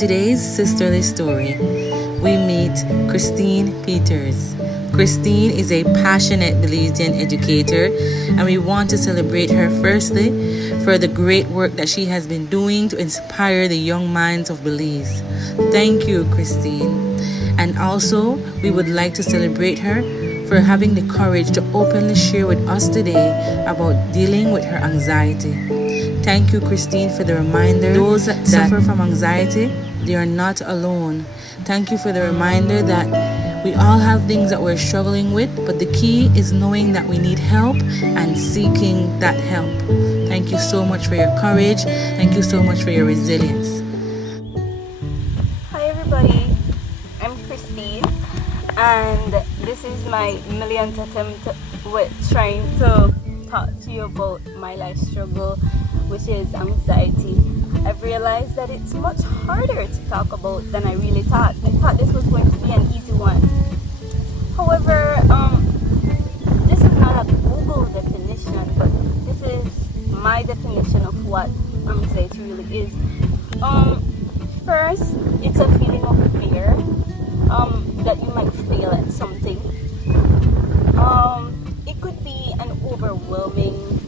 today's sisterly story, we meet Christine Peters. Christine is a passionate Belizean educator, and we want to celebrate her firstly for the great work that she has been doing to inspire the young minds of Belize. Thank you, Christine. And also, we would like to celebrate her for having the courage to openly share with us today about dealing with her anxiety. Thank you, Christine, for the reminder. Those that suffer from anxiety, they are not alone. Thank you for the reminder that we all have things that we're struggling with, but the key is knowing that we need help and seeking that help. Thank you so much for your courage. Thank you so much for your resilience. Hi everybody, I'm Christine, and this is my millionth attempt with trying to talk to you about my life struggle, which is anxiety. I've realized that it's much harder to talk about than I really thought. I thought this was going to be an easy one. However, this is not a Google definition, but this is my definition of what anxiety really is. First, it's a feeling of fear that you might fail at something. It could be an overwhelming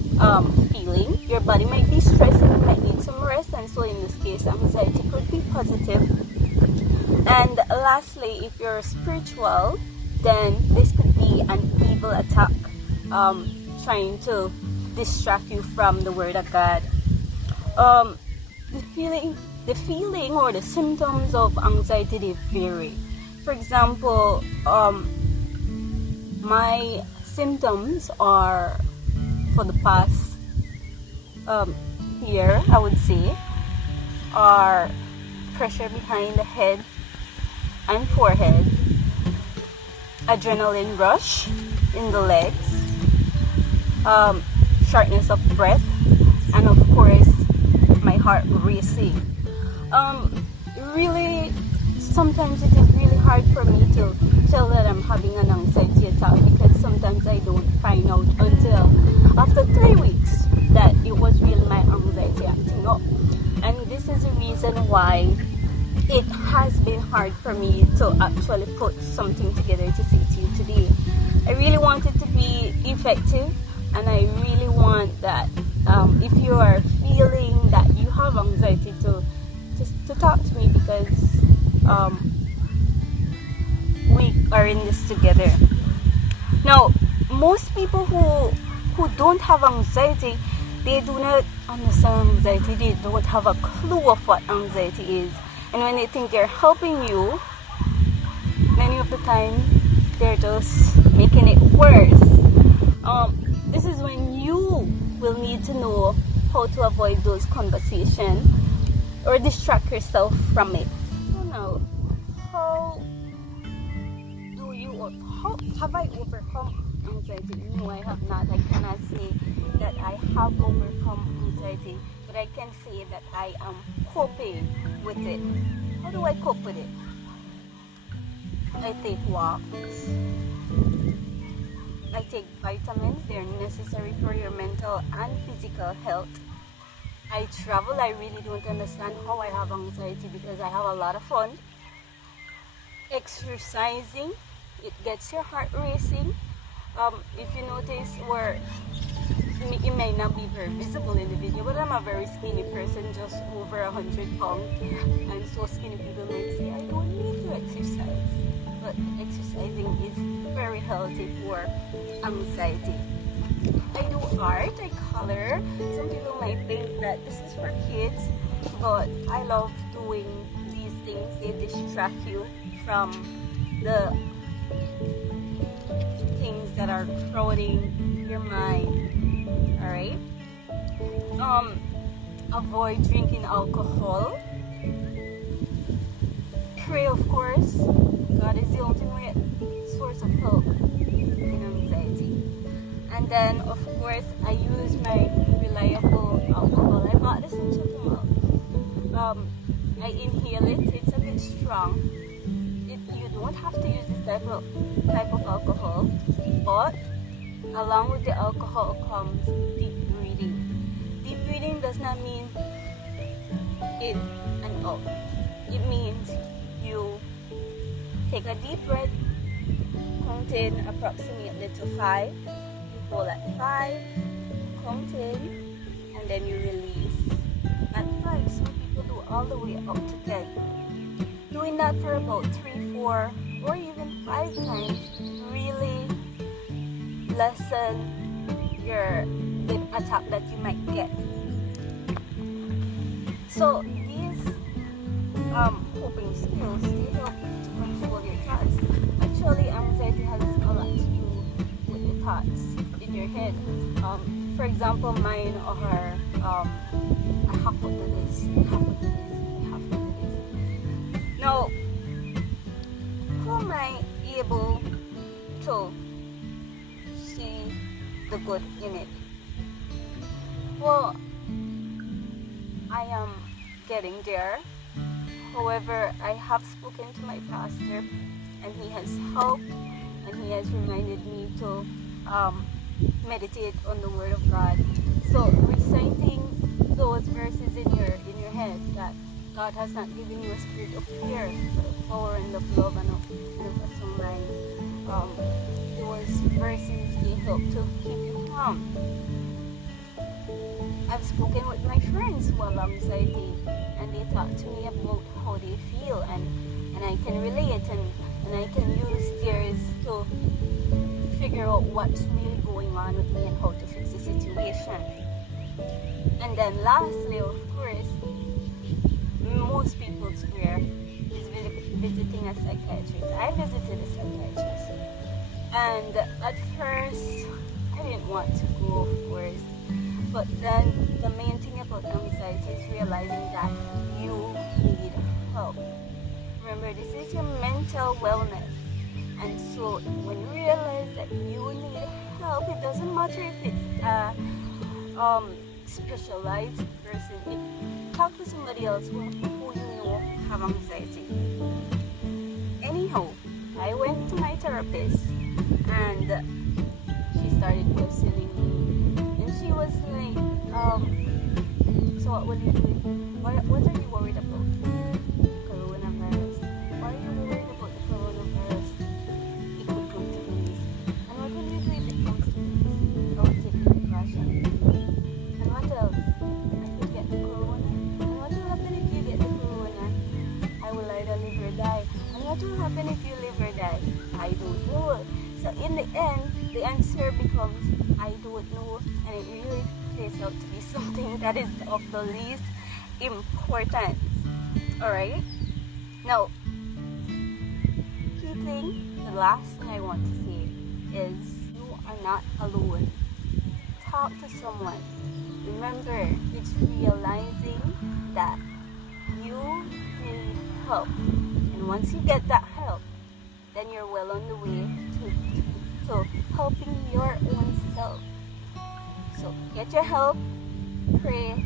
feeling. Your body might be stressed and you might need some rest, and so in this case, anxiety could be positive. And lastly, if you're spiritual, then this could be an evil attack trying to distract you from the word of God. The feeling or the symptoms of anxiety, they vary. For example, my symptoms are, for the past year, I would say, are pressure behind the head and forehead, adrenaline rush in the legs, shortness of breath, and of course my heart racing. Really, sometimes it is really hard for me to tell that I'm having an anxiety attack, because sometimes I don't find out until after 3 weeks that it was really my anxiety acting up. And this is the reason why it has been hard for me to actually put something together to say to you today. I really want it to be effective, and I really want that if you are feeling that you have anxiety to talk to me, because we are in this together. Now, most people who don't have anxiety, they do not understand anxiety. They don't have a clue of what anxiety is. And when they think they're helping you, many of the time they're just making it worse. This is when you will need to know how to avoid those conversations or distract yourself from it. So now, how have I overcome anxiety? No, I have not. I cannot say that I have overcome anxiety, but I can say that I am coping with it. How do I cope with it? I take walks. I take vitamins. They're necessary for your mental and physical health. I travel. I really don't understand how I have anxiety, because I have a lot of fun. Exercising, it gets your heart racing. If you notice, it may not be very visible in the video, but I'm a very skinny person, just over 100 pounds, and so skinny people might say I don't need to exercise, but exercising is very healthy for anxiety. I do art, I color. Some people might think that this is for kids, but I love doing these things. They distract you from the things that are crowding your mind. Alright? Avoid drinking alcohol. Pray, of course. God is the ultimate source of help in anxiety. And then, of course, I use my reliable alcohol. I bought this in Cunha-Herbert. I inhale it. It's a bit strong. You don't have to use this type of alcohol, but along with the alcohol comes deep breathing. Deep breathing does not mean in and out. it means you take a deep breath, count in approximately to 5, you hold at 5, count in, and then you release at 5. Some people do all the way up to 10. Doing that for about 3, 4, or even 5 times really lessen the attack that you might get. So these coping skills, they help you to control your thoughts. Actually, anxiety has a lot to do with the thoughts in your head. For example, mine are I have to do this, I have to do this, I have to do this. Now, how am I able to see the good in it? Well, I am getting there. However, I have spoken to my pastor, and he has helped, and he has reminded me to meditate on the Word of God. So reciting those verses in your head, that God has not given you a spirit of fear, but of power and of love and of a sound mind. Those verses, they help to keep you calm. I've spoken with my friends who have anxiety, and they talk to me about how they feel, and I can relate, and I can use theirs to figure out what's really going on with me and how to fix the situation. And then lastly, of course, most people's fear is visiting a psychiatrist. I visited a psychiatrist, and at first I didn't want to go, of course. But then the main thing about anxiety is realizing that you need help. Remember, this is your mental wellness. And so when you realize that you need help, it doesn't matter if it's a specialized person. Talk to somebody else who you know have anxiety. Anyhow, I went to my therapist, and she started questioning me. And she was like, so what will you do? What are you worried about? Coronavirus. Why are you worried about the coronavirus? It could come to Belize. And what will you do if it comes to Belize? I will take precaution. And what else? I could get the corona. And what will happen if you get the corona? I will either live or die. And what will happen if you live or die? I don't know. So in the end, the answer becomes, I don't know, and it really turns out to be something that is of the least importance. Alright? Now, key thing, the last thing I want to say is you are not alone. Talk to someone. Remember, it's realizing that you need help. And once you get that help, then you're well on the way to helping your own self. So get your help, pray,